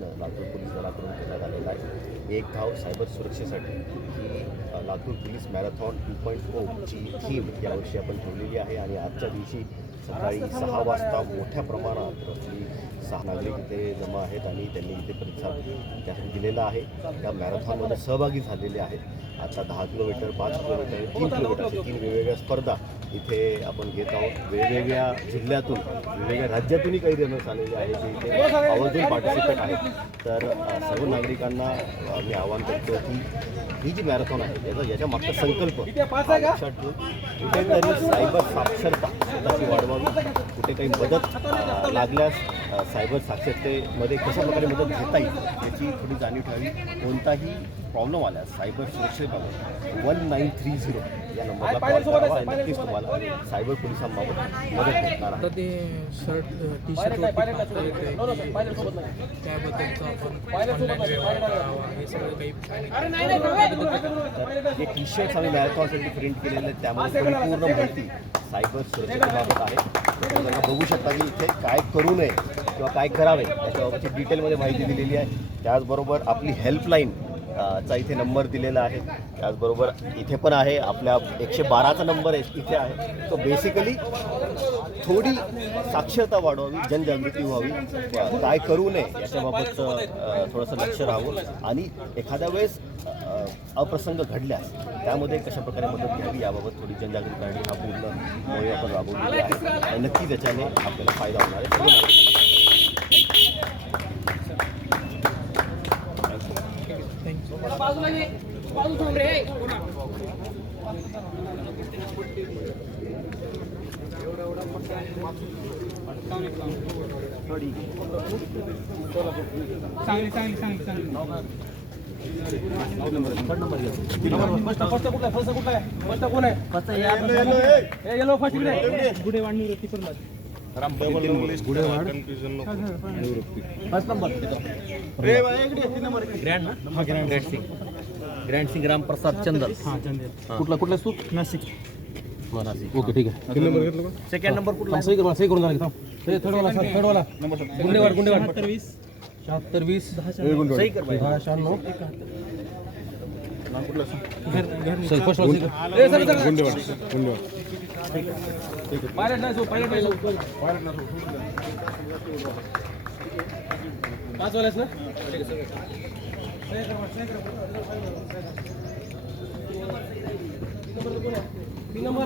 प्रयत्न लातूर पोलीस दलाकडून करण्यात आलेला आहे. एक धाव सायबर सुरक्षेसाठी ही लातूर पोलीस मॅरेथॉन 2.0 ची थीम यावर्षी आपण ठेवलेली आहे आणि आजच्या दिवशी सकाळी 6 वाजता मोठ्या प्रमाणात रफली 6 नागरिक इथे जमा आहेत आणि त्यांनी इथे प्रतिसाद त्यासाठी दिलेला आहे. त्या मॅरेथॉनमध्ये सहभागी झालेले आहेत. आता 10 किलोमीटर, 5 किलोमीटर, 3 किलोमीटर असे 3 वेगवेगळ्या स्पर्धा इथे आपण घेत आहोत. वेगवेगळ्या जिल्ह्यातून, वेगवेगळ्या राज्यातूनही काही रनर्स आलेले आहेत जे इथे आवर्जून पार्टिसिपेट आहेत. तर सर्व नागरिकांना मी आवाहन करतो की ही जी मॅरेथॉन आहे याच्या मागचा संकल्प लक्षात ठेवून कुठेतरी सायबर साक्षरता स्वतःची वाढवावी, कुठे काही मदत लागल्यास सायबर साक्षरतेमध्ये कशा प्रकारे मदत घेता येईल याची थोडी जाणीव ठेवावी. कोणताही प्रॉब्लेम आल्यास सायबर सुरक्षेबाबत 1930 या नंबरला कॉल करावा आणि नक्कीच तुम्हाला सायबर पोलिसांबाबत मदत भेटणार आहे. ते शर्ट टी शर्ट त्याबद्दलचं आपण हे सगळं काही जे टी शर्ट्स आम्ही मॅरेथॉनसाठी प्रिंट केलेले आहेत त्यामध्ये पूर्ण माहिती सायबर सुरक्षेबाबत आहे. तुम्ही बघू शकता की इथे काय करू नये किंवा काय करावे याच्याबाबतची डिटेलमध्ये माहिती दिलेली आहे. त्याचबरोबर आपली हेल्पलाईन चा इथे नंबर दिलेला आहे. त्याचबरोबर इथे पण आहे आपल्या 112चा नंबर इथे आहे. तो बेसिकली थोडी साक्षरता वाढवावी, जनजागृती व्हावी, काय करू नये याच्याबाबतचं थोडंसं लक्ष राहावं आणि एखाद्या वेळेस अप्रसंग घडल्यास त्यामध्ये कशा प्रकारे मदत घ्यावी याबाबत थोडी जनजागृती करणे हा पूर्ण मोहीम आपण राबवलेली आहे आणि नक्की त्याच्याने आपल्याला फायदा होणार आहे. ग्रँड सिंग राम प्रसाद चंदल. कुठला तू? नाशिक. ओके ठीक आहे. सेकंड नंबर कुठला? सही करून झाला. थर्ड वाला गुंडेवाड 7620 सही कर भाई. 96 कुठला सही फर्स्ट वाला गुंडेवाड पायलट नाही पाच वाल्यास ना. तीन नंबर